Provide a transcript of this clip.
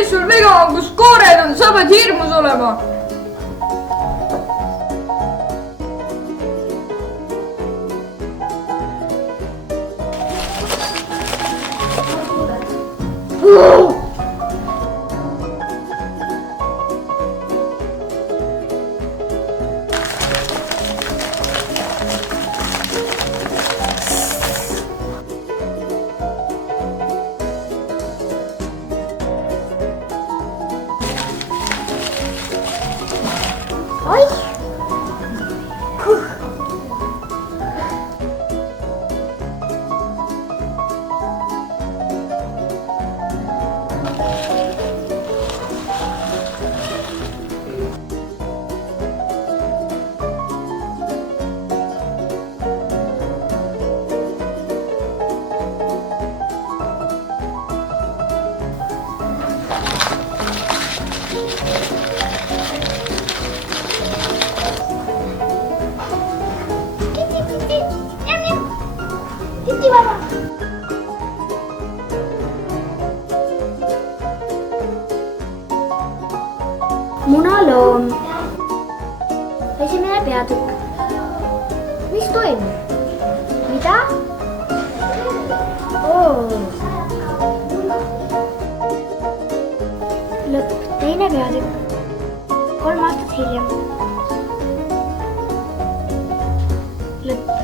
mis sul viga on, kus koored on, sa pead hirmus olema. Oi! Titi Baba. Munaloom. Esimene peatükk. Mis toimub? Mida? Lõpp. Teine peatükk. 3 aastat hiljem. Lõpp.